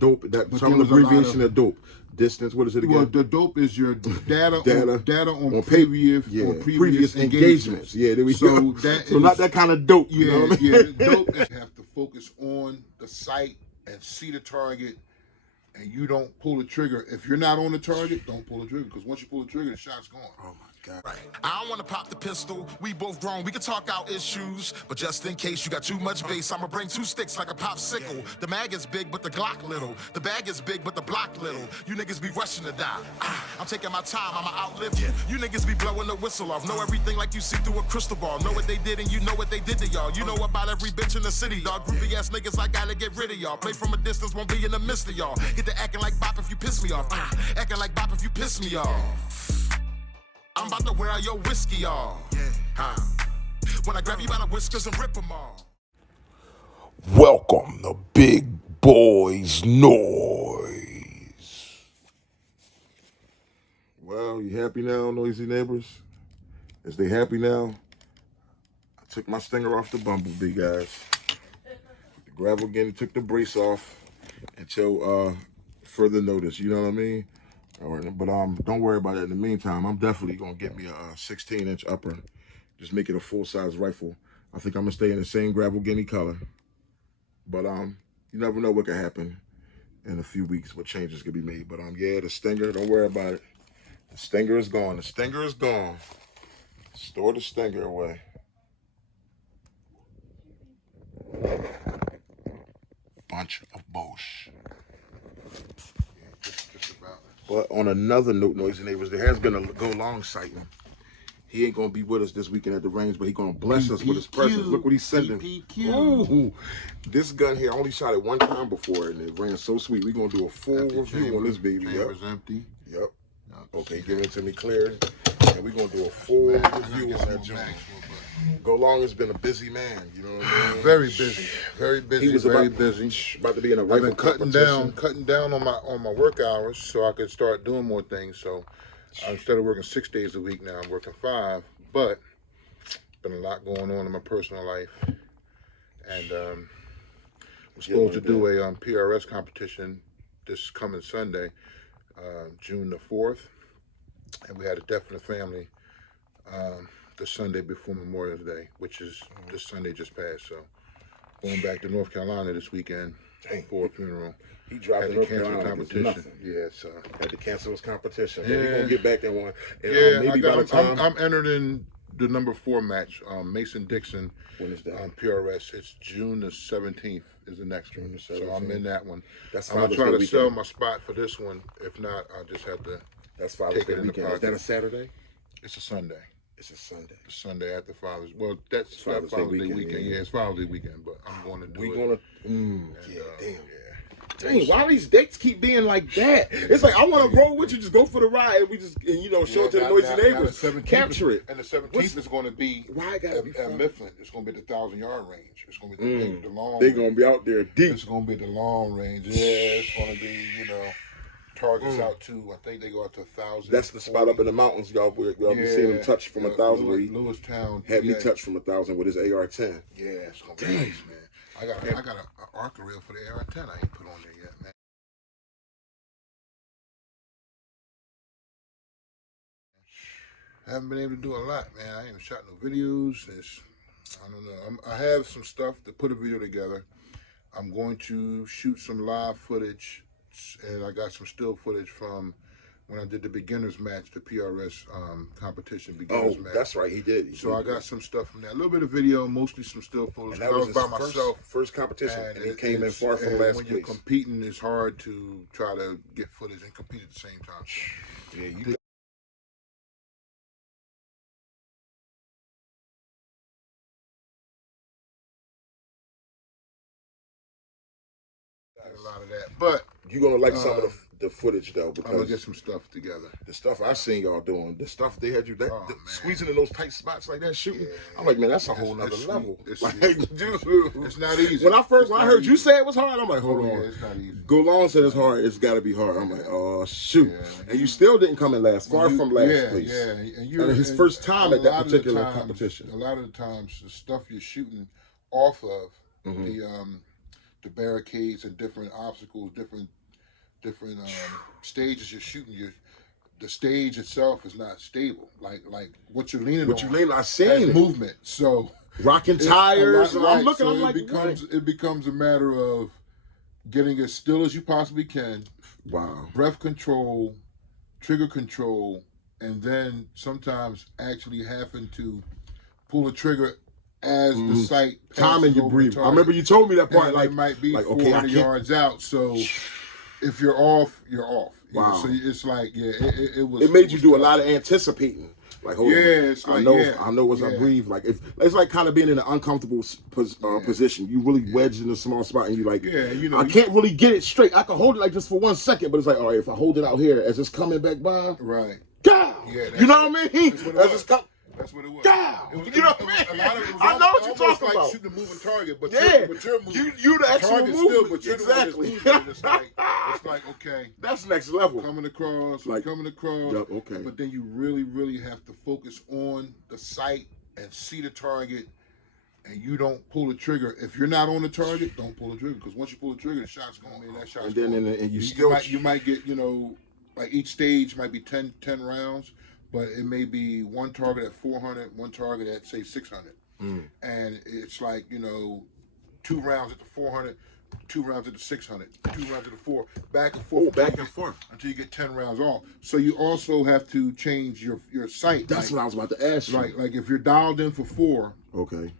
dope. Some abbreviation of dope. Distance. What is it again? Well, the dope is your data on previous engagements. Yeah, there we go. So not that kind of dope. Yeah, you know what I mean? The dope is you have to focus on the sight and see the target, and you don't pull the trigger. If you're not on the target, don't pull the trigger, because once you pull the trigger, the shot's gone. Oh my God. Right. I don't want to pop the pistol. We both grown. We can talk out issues. But just in case you got too much bass, I'ma bring 2 sticks like a popsicle. The mag is big, but the Glock little. The bag is big, but the block little. You niggas be rushing to die. I'm taking my time. I'ma outlive you. You niggas be blowing the whistle off. Know everything like you see through a crystal ball. Know what they did and you know what they did to y'all. You know about every bitch in the city, dog. Groupie ass niggas, I gotta get rid of y'all. Play from a distance, won't be in the midst of y'all. Get to acting like bop if you piss me off. Acting like bop if you piss me off. I'm about to wear out your whiskey off. When I grab you by the whiskers and rip them off. Welcome to Big Boys Noise. Well, you happy now, noisy neighbors? Is they happy now? I took my stinger off the Bumblebee, guys. The gravel again, took the brace off until further notice. You know what I mean? All right, but don't worry about it. In the meantime, I'm definitely gonna get me a 16-inch upper. Just make it a full-size rifle. I think I'm gonna stay in the same gravel guinea color. But you never know what could happen in a few weeks. What changes could be made. But yeah, the stinger. Don't worry about it. The stinger is gone. The stinger is gone. Store the stinger away. Bunch of bullshit. But on another note, noisy neighbors, there has been a go long sighting. He ain't gonna be with us this weekend at the range, but he gonna bless us with his presence. Look what he's sending. Ooh, this gun here, I only shot it one time before, and it ran so sweet. We're gonna do a full review on this baby. Chamber's empty. Yep. Okay, give it to me clear. And we're gonna do a full review on that joint. Go Long has been a busy man, you know what I mean? Very busy, very busy. He was very busy. About to be in a rifle I've been cutting down on my work hours so I could start doing more things. So instead of working 6 days a week now, I'm working 5. But been a lot going on in my personal life, and we're supposed to do a PRS competition this coming Sunday, June the 4th, and we had a death in the family. The Sunday before Memorial Day, which is this Sunday just passed. So going back to North Carolina this weekend for a funeral. He dropped the North Carolina competition. Yes, had to cancel his competition. Yeah, he's gonna get back that one. And, yeah, maybe by the time I'm entered in the number 4 match. Mason Dixon. When is that? PRS. It's June the 17th is the next one. So I'm in that one. That's I'm gonna try to sell my spot for this one. If not, I'll just have to. That's Father's Day weekend. Is that a Saturday? It's a Sunday. It's a Sunday. The Sunday after Father's. Well, that's Father's Day weekend. Yeah, it's Father's Day weekend, but I'm going to do it. Dang, why these dates keep being like that? It's like I want to roll with you, just go for the ride, and we just show it to the noisy neighbors, capture it. And the 17th is going to be at Mifflin. It's going to be the 1,000-yard range. It's going to be the long. They're going to be out there deep. It's going to be the long range. Yeah, it's going to be targets out to, I think they go out to 1,000. That's the spot up in the mountains, y'all be seeing him touch from 1,000. Lewistown had me touch from 1,000 with his AR-10. Yeah, it's gonna be nice, man. I got an Arca reel for the AR-10 I ain't put on there yet, man. I haven't been able to do a lot, man. I ain't shot no videos. I don't know. I have some stuff to put a video together. I'm going to shoot some live footage, and I got some still footage from when I did the beginners match, the PRS competition beginners match. Oh, that's right, he did. So I got some stuff from that. A little bit of video, mostly some still photos. And that was by myself. First competition, and he came in far from last place. When you're competing, it's hard to try to get footage and compete at the same time. Yeah, you did. A lot of that, but you're gonna like some of the footage though, because I'm gonna get some stuff together. The stuff I seen y'all doing, the stuff they had you squeezing in those tight spots like that, shooting. Yeah, I'm like, man, that's a whole nother level. Like, dude, it's not easy. When I heard you say it was hard, I'm like, hold on. It's not easy. Go Long said it's hard. It's got to be hard. I'm like, oh shoot. Yeah, and you still didn't come in last, far from last place. Yeah, and his first time at that particular competition. A lot of the times, the stuff you're shooting off of the barricades and different obstacles, different stages you're shooting. The stage itself is not stable. Like what you're leaning What on. you lean? I has seen it. movement. So Rocking tires. And I'm right. looking. So I'm like, it becomes a matter of getting as still as you possibly can. wow. Breath control, trigger control, and then sometimes actually having to pull the trigger as the sight Timing you breathe. I remember you told me that part. and Like it might be okay, 400 yards out. So if you're off, you're off. You know, Wow. so it's like, yeah, it was. It made you do a tough. lot of anticipating. Like, hold Yeah, on. it's like, I know. yeah, I know as I yeah. breathe. Like, if it's like kind of being in an uncomfortable position. You really wedged in a small spot, and you like, Yeah, you know, I can't really get it straight. I can hold it like just for 1 second, but it's like, all right, if I hold it out here as it's coming back by, Right. God, Yeah, you know what I mean? that's what it As was. it's coming. That's what it was. God, It was, you know it what was, I mean? a lot of it was I know what you're almost talking like about. shooting a moving target, but Yeah, you're moving. you the actual target movement. but you're Exactly. the one that's moving. It's like okay, That's next level. coming across, Like- coming across. Yep, okay. But then you really have to focus on the sight and see the target, and you don't pull the trigger. If you're not on the target, don't pull the trigger, because once you pull the trigger, the shot's going. Man, that shot's And then going. and you still you might get, you know, like each stage might be 10 rounds, but it may be one target at 400, one target at say 600, and it's like, you know, 2 rounds at the 400, 2 rounds at the 600, 2 rounds at the 4, back and forth. back and forth. Until you get 10 rounds off. So you also have to change your sight. That's what I was about to ask you. Like if you're dialed in for 4, Okay.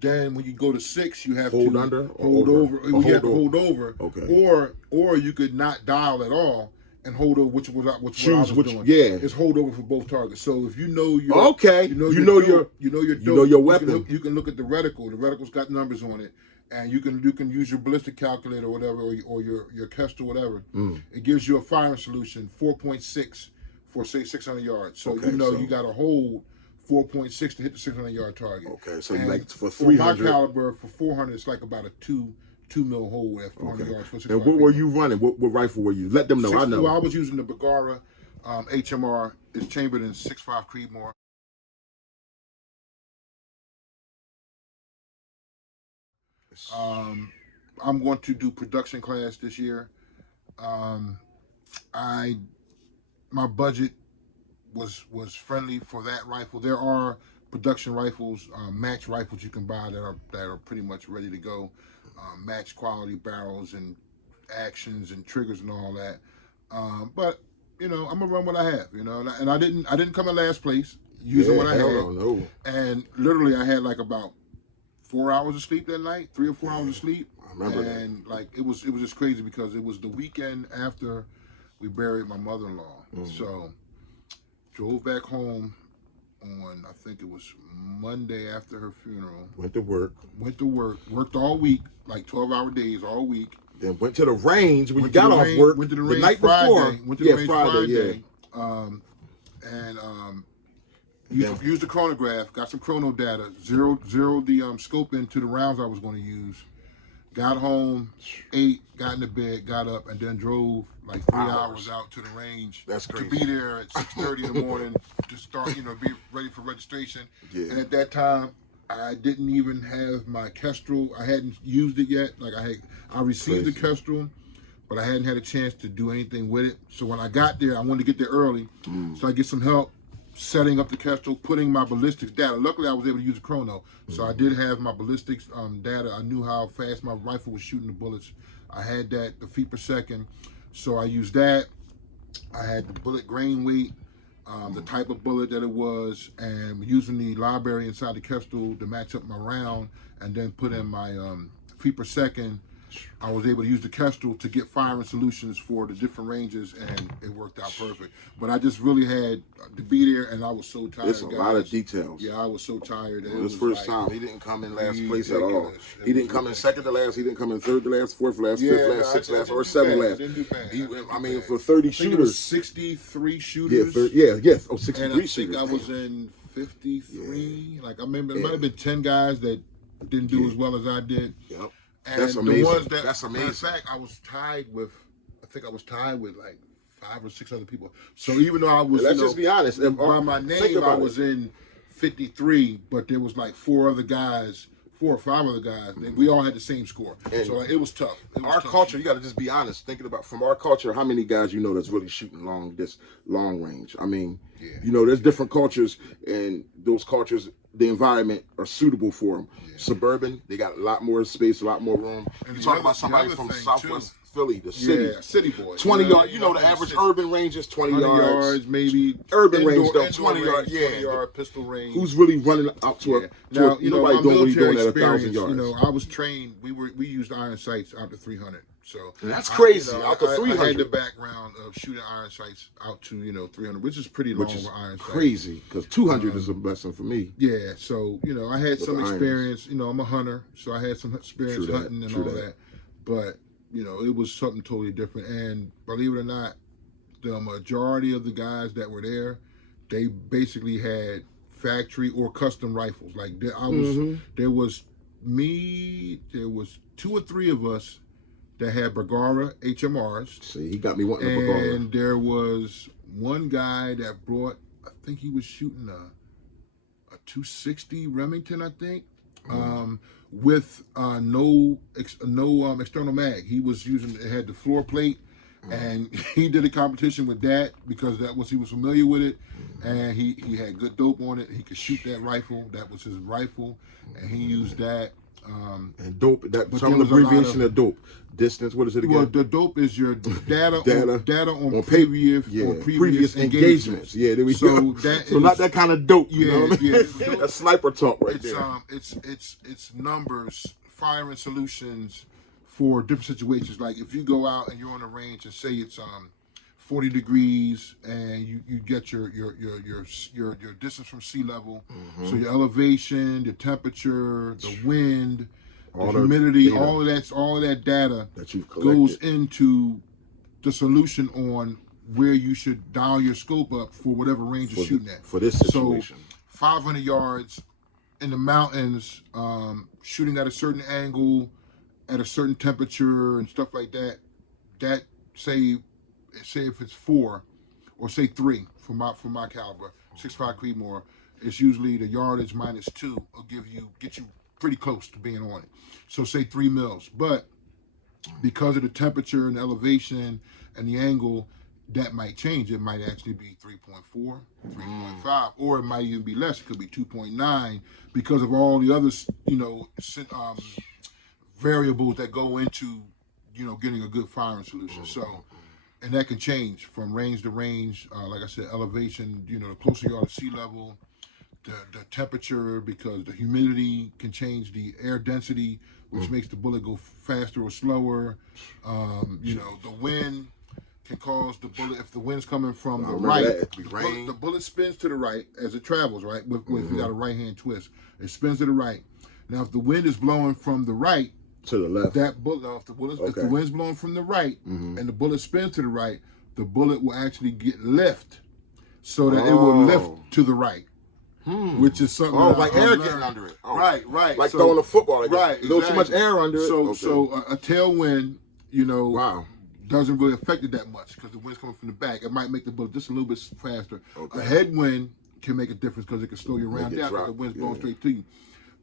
then when you go to 6, you have Hold to under or hold over. or You hold have to over. hold over. Okay. Or you could not dial at all and hold over, which what I Choose was which- doing. yeah. It's hold over for both targets. So if you know your Okay. you know You your know dope, your- you know your you dope, know your can weapon. you can look at the reticle. The reticle's got numbers on it, and you can use your ballistic calculator or whatever, or your Kestrel, whatever. It gives you a firing solution 4.6 for say 600 yards. So Okay, you know so- you got to hold 4.6 to hit the 600-yard target. Okay, so And like for for my 300. caliber, for 400, it's like about a 2 mil hole at 400 Okay. yards. For And what were you running? What rifle were you? Let them know. I know. Well, I was using the Bergara HMR. It's chambered in 6.5 Creedmoor. I'm going to do production class this year. My budget was friendly for that rifle. There are production rifles, match rifles you can buy that are pretty much ready to go, match quality barrels and actions and triggers and all that. But you know, I'm gonna run what I have. You know, and I didn't come in last place using what I had. No. And literally, I had like about 4 hours of sleep that night, 3 or 4 hours of sleep. I remember that. And like it was just crazy because it was the weekend after we buried my mother-in-law. So drove back home on, I think it was Monday after her funeral. Went to work. Worked all week, like 12-hour days all week. Then went to the range when you Went to got the off range- work. Went to the the range night Friday. before. Went to the range Friday. Yeah. Used the chronograph, got some chrono data, zeroed the scope into the rounds I was going to use. Got home, ate, got into bed, got up, and then drove like 3 hours out to the range. That's to crazy. be there at 6:30 in the morning to start, be ready for registration. Yeah. And at that time, I didn't even have my Kestrel. I hadn't used it yet. Like I received the Kestrel, but I hadn't had a chance to do anything with it. So when I got there, I wanted to get there early, so I get some help setting up the Kestrel, putting my ballistics data. Luckily, I was able to use a chrono, so I did have my ballistics data. I knew how fast my rifle was shooting the bullets. I had that, the feet per second, so I used that. I had the bullet grain weight, the type of bullet that it was, and using the library inside the Kestrel to match up my round, and then put in my feet per second. I was able to use the Kestrel to get firing solutions for the different ranges, and it worked out perfect. But I just really had to be there, and I was so tired. It's a lot of details. Yeah, I was so tired. It was first time. He didn't come in last place at all. ridiculous. He didn't come in second to last. He didn't come in third to last, fourth last, fifth last, sixth last, or seventh last. Didn't do bad. I mean, for 30 I think it was shooters. 63 Yeah, shooters. yes. Oh, And 63 I think shooters. I was in 53. Like I remember, it might have been 10 guys that didn't do as well as I did. Yep. And That's the amazing. ones that, That's amazing. In fact, I was tied with like 5 or 6 other people. So even though I was, Let's just be honest. by my Think name, I about was it. in 53, but there was like 4 other 4 or 5 other guys, and we all had the same score. And so like, it was tough. It was Our tough culture, shooting. you got to just be honest. Thinking about from our culture, how many guys you know that's really shooting long range? I mean, Yeah. you know, there's different cultures, and those cultures, the environment are suitable for them. Yeah. Suburban, they got a lot more space, a lot more room. And You the talk other- about the somebody other from thing, Southwest too. Philly, the city. Yeah, city boys. 20 yards, I you know, mean, the average city. urban range is 20 100 yards. yards, maybe. Urban range, though, indoor 20 yards, range, yeah. 20-yard pistol range. Who's really running out to Yeah. a, to Now, a you know, nobody my doing what he's military doing at 1,000 experience, yards. you know, I was trained, we used iron sights out to 300. So And that's crazy, you know, out to I had 300. the background of shooting iron sights out to, 300, which is pretty long Which is with iron sights. crazy, because 200 is a blessing for me. Yeah, so I had some the irons. experience. I'm a hunter, so I had some experience True that, hunting and true all that. that. But it was something totally different. And believe it or not, the majority of the guys that were there, they basically had factory or custom rifles. Like there was me, there was 2 or 3 of us that had Bergara HMRs. See, he got me wanting a Bergara. And there was one guy that brought, I think he was shooting a 260 Remington, I think, with no external mag. He was using, it had the floor plate, and he did a competition with that because he was familiar with it, and he had good dope on it. He could shoot that rifle. That was his rifle, and he used that. And dope, that but some there of the was a lot abbreviation of- of dope. Distance, what is it again? Well, the dope is your data on on previous previous engagements. Yeah, there we So go. that So is- not that kind of dope. You Yeah, know what I mean? yeah. That's sniper talk right It's there. it's numbers, firing solutions for different situations. Like if you go out and you're on a range and say it's 40 degrees and you get your distance from sea level, Mm-hmm. so your elevation, the temperature, the wind, All the the humidity, data. all of that data That you've collected. goes into the solution on where you should dial your scope up for whatever range you're shooting at. for this situation. So 500 yards in the mountains, shooting at a certain angle, at a certain temperature and stuff like that. That say if it's 4 or say 3 from my caliber, 6.5 Creedmoor, it's usually the yardage minus 2 will get you pretty close to being on it. So say 3 mils, but because of the temperature and the elevation and the angle, that might change. It might actually be 3.4, 3.5, or it might even be less. It could be 2.9 because of all the other, variables that go into, getting a good firing solution. So, and that can change from range to range. Like I said, elevation, the closer you are to sea level, the temperature, because the humidity can change the air density, which makes the bullet go faster or slower. The wind can cause the bullet, if the wind's coming from the remember right, that. It could be rain. the bullet spins to the right as it travels, right? If you got a right hand twist, it spins to the right. Now, if the wind is blowing from the right, To the left. that bullet, now if the Okay. wind's blowing from the right and the bullet spins to the right, the bullet will actually get lift so that it will lift to the right. Which is something. Oh, that like I air learned. getting under it. Oh. Right. Like So- throwing a football. Like right. a little too much exactly. air under it. So, Okay. so a tailwind, Wow. doesn't really affect it that much because the wind's coming from the back. It might make the bullet just a little bit faster. Okay. A headwind can make a difference because it can slow you Make around it down drop, because the wind's blowing yeah. straight to you.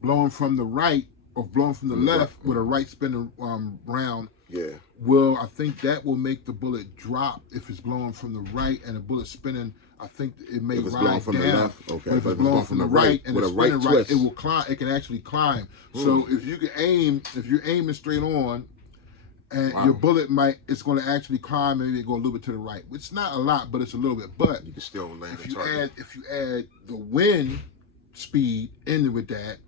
Blowing from the right or blowing from the left with a right spinning round Yeah. I think that will make the bullet drop if it's blowing from the right and the bullet spinning. I think it may If it's ride blowing from the down. left, okay. But if it's blowing from the right and with it's a right spinning right, twist. it will climb. It can actually climb. So if you can aim, if you're aiming straight on, and Wow. your bullet it's going to actually climb, maybe go a little bit to the right. It's not a lot, but it's a little bit. But You can still land if the you target. add the wind speed in with that,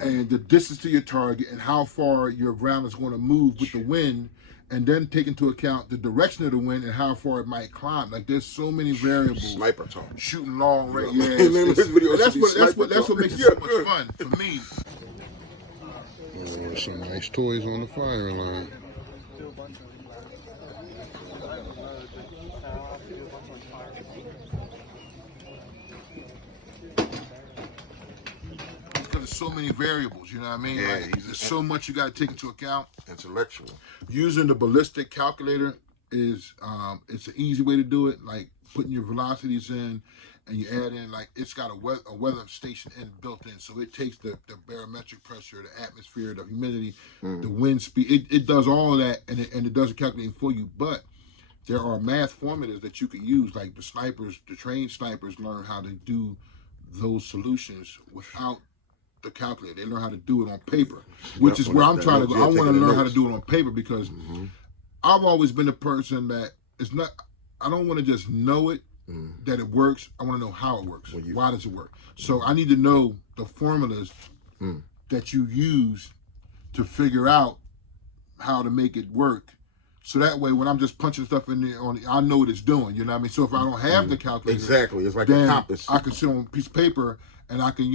and the distance to your target and how far your round is going to move with the wind, and then take into account the direction of the wind and how far it might climb. Like there's so many variables. Sniper talk. Shooting long range, Yeah. yeah. This video That's should be what sniper makes it talk. so much fun for me. Oh, some nice toys on the firing line. Because there's so many variables, you know what I mean? Yeah, Like, there's so much you got to take into account. Intellectual. Using the ballistic calculator is it's an easy way to do it, like putting your velocities in, and you add in, like, it's got a weather station built in, so it takes the barometric pressure, the atmosphere, the humidity, the wind speed. It does all of that, and it does a calculating for you. But there are math formulas that you can use, like the trained snipers learn how to do those solutions without the calculator. They learn how to do it on paper, which is where I'm trying to go. I want to learn how to do it on paper, because I've always been a person that is not, I don't want to just know it, that it works. I want to know how it works. Why does it work? So I need to know the formulas that you use to figure out how to make it work. So that way, when I'm just punching stuff in there, I know what it's doing. You know what I mean? So if I don't have the calculator, exactly, it's like then a compass. I can sit on a piece of paper and I can,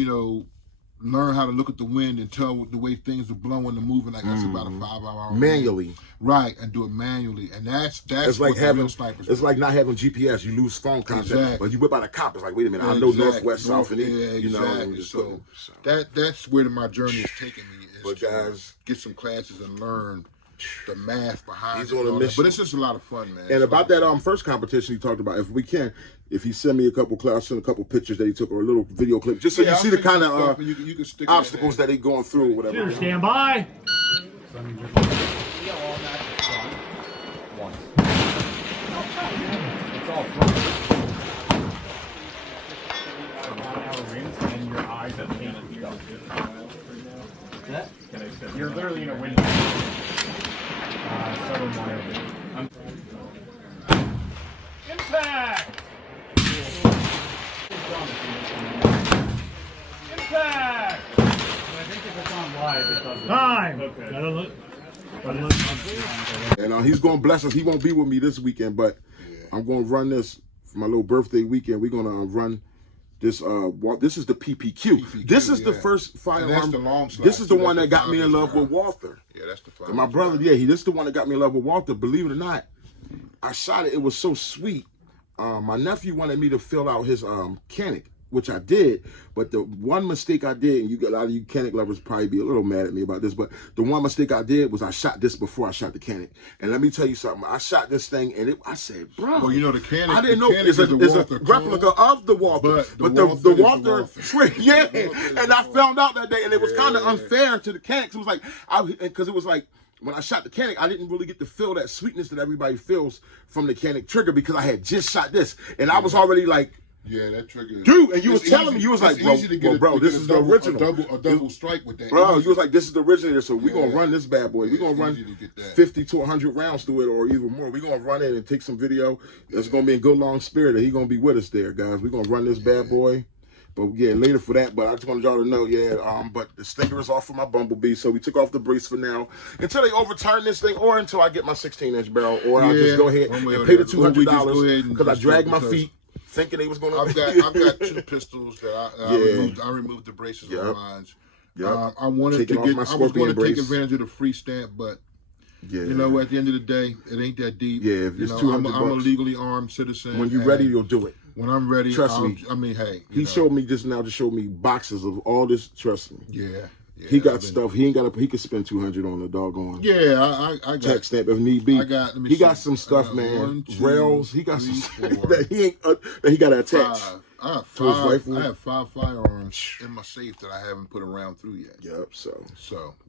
learn how to look at the wind and tell the way things are blowing and moving. Like that's about a 5-hour manually, right? And do it manually, and that's it's like what having real snipers. It's like not having GPS. You lose phone contact, Exactly. but you whip out a compass. Like, wait a minute, I know northwest, south, and east. Yeah, exactly. So that's where my journey is taking me. Is but guys, get some classes and learn the math behind he's it. on a mission. But it's just a lot of fun, man. And about that first competition he talked about, if he send me a couple clips, send a couple pictures that he took, or a little video clip, just so you see the kind of you can stick obstacles that they going through, or whatever. Stand by. You're literally in a wind. Impact! Impact! I think if it's on live, it doesn't. Time! Okay. And he's going to bless us. He won't be with me this weekend, but I'm going to run this for my little birthday weekend. We're going to run this. This is the PPQ. This is the first firearm. This is the one that got me in love with Walther. Yeah, that's the fun. And my brother, this is the one that got me in love with Walther. Believe it or not, I shot it. It was so sweet. My nephew wanted me to fill out his Canik, which I did. But the one mistake I did, and a lot of you Canik lovers probably be a little mad at me about this, but the one mistake I did was I shot this before I shot the Canik. And let me tell you something. I shot this thing, and I said, bro. Well, the Canik. I didn't know it's a replica of the Walther, but the Walther trick, yeah. And I found out that day, and it was kind of unfair to the Caniks. It was like, because it was like, when I shot the Canik, I didn't really get to feel that sweetness that everybody feels from the Canik trigger, because I had just shot this, and I was already like, yeah, that trigger. Dude, and you was telling me, you was like, bro, this is the original. A double strike with that. Bro, you was like, this is the originator, so we're going to run this bad boy. We're going to run 50 to 100 rounds through it, or even more. We're going to run it and take some video. It's going to be in good long spirit, and he's going to be with us there, guys. We're going to run this bad boy. But yeah, later for that. But I just wanted y'all to know, but the stinger is off for my Bumblebee, so we took off the brace for now until they overturn this thing, or until I get my 16-inch barrel, or I'll just go ahead and pay the $200 because I dragged my feet thinking they was going to. I've got two pistols that I removed the braces on mine. I wanted to I was going to take advantage of the free stamp, but at the end of the day, it ain't that deep. Yeah, if it's $200. I'm a legally armed citizen. When you're ready, you'll do it. When I'm ready, trust me. I mean, hey, he showed me just me boxes of all this. Trust me. Yeah. He got stuff. He ain't got. He could spend $200 on a doggone. Yeah, I got tax stamp if need be. He got some stuff, man. 1, 2, Rails. He got 3, some 4, that he ain't. That he got to attach. I have to his rifle. I have 5 firearms in my safe that I haven't put a round through yet. Yep. So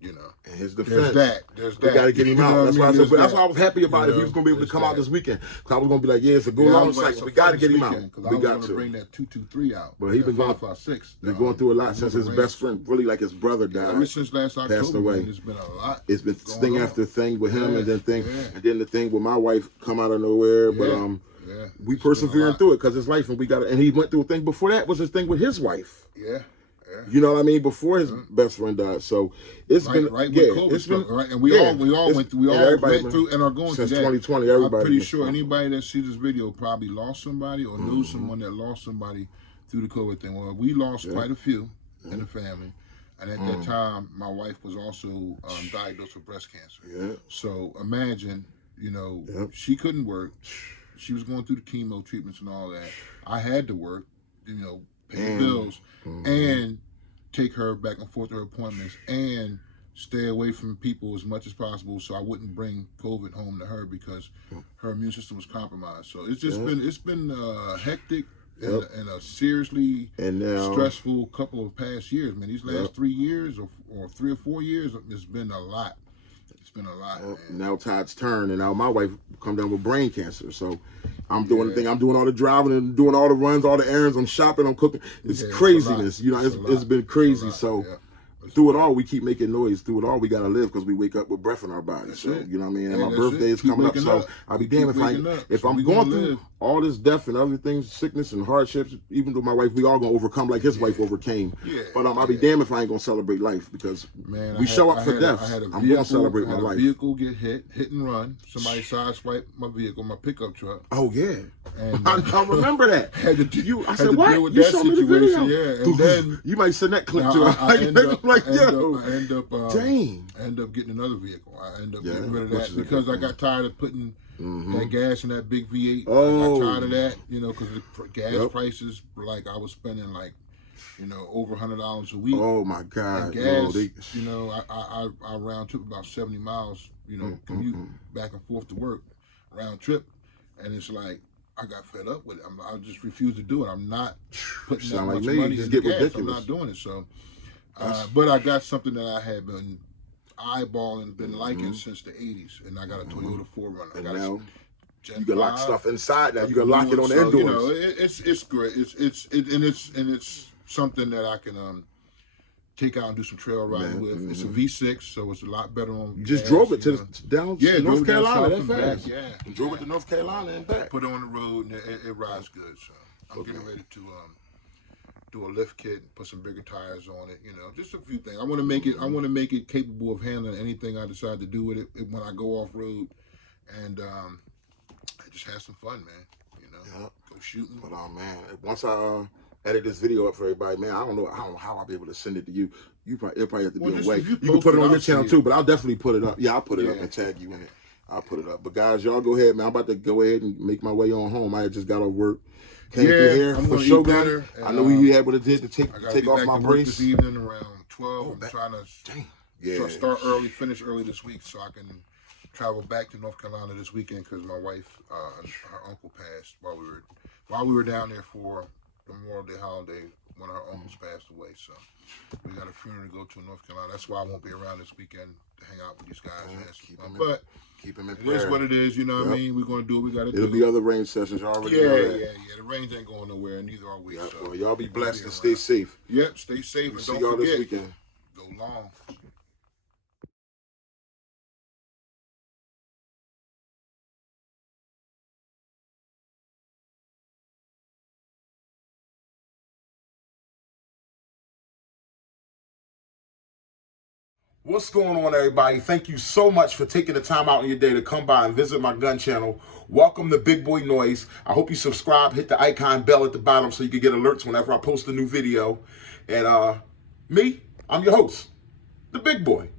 and his defense. There's that. We got to get him out. That's why I said. But that's why I was happy about it. If he was gonna be able to come out this weekend, because I was gonna be like, it's a go long cycle. We got to get him out. We got to bring that 223 out. But he's been going 5.56. Been going through a lot since his best friend, really like his brother died. Ever since last October, passed away. It's been a lot. It's been thing after thing with him, and then the thing with my wife come out of nowhere. But we persevering through it because it's life, and we got. And he went through a thing before that was his thing with his wife. Yeah. You know what I mean? Before his best friend died, so it's been it's been right, and we all went through, and are going since through that. 2020. Everybody, I'm pretty sure anybody that sees this video probably lost somebody or knows someone that lost somebody through the COVID thing. Well, we lost quite a few in the family, and at that time, my wife was also diagnosed with breast cancer. Yeah. So imagine, she couldn't work. She was going through the chemo treatments and all that. I had to work, pay the bills, and take her back and forth to her appointments, and stay away from people as much as possible, so I wouldn't bring COVID home to her because her immune system was compromised. So it's just been hectic and a seriously stressful couple of past years, man. These last 3 years or 3 or 4 years, it's been a lot. It's been a lot, man. Now tide's turned, and now my wife come down with brain cancer. So I'm doing the thing. I'm doing all the driving and doing all the runs, all the errands. I'm shopping. I'm cooking. It's craziness. You know, it's been crazy. So through it all, we keep making noise. Through it all, we gotta live because we wake up with breath in our bodies. So you know what I mean. And my birthday is coming up. So I'll be damned if I'm going through all this death and other things, sickness and hardships. Even though my wife, we all gonna overcome like his wife overcame. But I'll be damned if I ain't gonna celebrate life because we show up for death. I'm gonna celebrate my life. Vehicle get hit and run. Somebody sideswiped my vehicle, my pickup truck. Oh yeah, and I remember that. I said, what? You showed me the video. Yeah, and then you might send that clip to I end dang. up getting another vehicle. I end up getting rid of that because I got tired of putting that gas in that big V8. I got tired of that, you know, because the gas prices were like I was spending like, you know, over $100 a week. Oh my God! And gas, you know, I round trip about 70 miles, you know, commute back and forth to work, round trip, and it's like I got fed up with it. I just refuse to do it. I'm not putting that much money in the gas. I'm not doing it. So, but I got something that I had been eyeballing, been liking since the 80s, and I got a Toyota 4Runner. And now you can lock stuff inside. Now you can lock it on the indoors. You know, it's great. It's something that I can take out and do some trail riding with. It's a V6, so it's a lot better on You just drove it to down North Carolina that fast. Yeah, you drove it to North Carolina and back. Put it on the road, and it rides good. So I'm getting ready to do a lift kit, put some bigger tires on it. You know, just a few things. I want to make it capable of handling anything I decide to do with it when I go off road, and just have some fun, man. You know, go shooting. But man, once I edit this video up for everybody, man, I don't know how I'll be able to send it to you. It'll probably have to be on way. You can put it on your channel too, but I'll definitely put it up. Yeah, I'll put it up and tag you in it. I'll put it up. But guys, y'all go ahead, man. I'm about to go ahead and make my way on home. I just got off work. Came through here for Shogun. I know we had what it did to take off my brace. This evening around 12. I'm trying to start early, finish early this week, so I can travel back to North Carolina this weekend because my wife, her uncle passed while we were down there for Memorial Day holiday. One of her uncles passed away, so we got a funeral to go to in North Carolina. That's why I won't be around this weekend to hang out with these guys. But keep them in prayer. It is what it is, you know what I mean? We're going to do what we got to do. It'll be other range sessions. Y'all already know that. The range ain't going nowhere, and neither are we. So well, y'all be blessed and stay safe. Yep, stay safe. And see y'all this weekend. Go long. What's going on, everybody? Thank you so much for taking the time out in your day to come by and visit my gun channel. Welcome to Big Boy Noise. I hope you subscribe, hit the icon bell at the bottom so you can get alerts whenever I post a new video. And I'm your host, the Big Boy.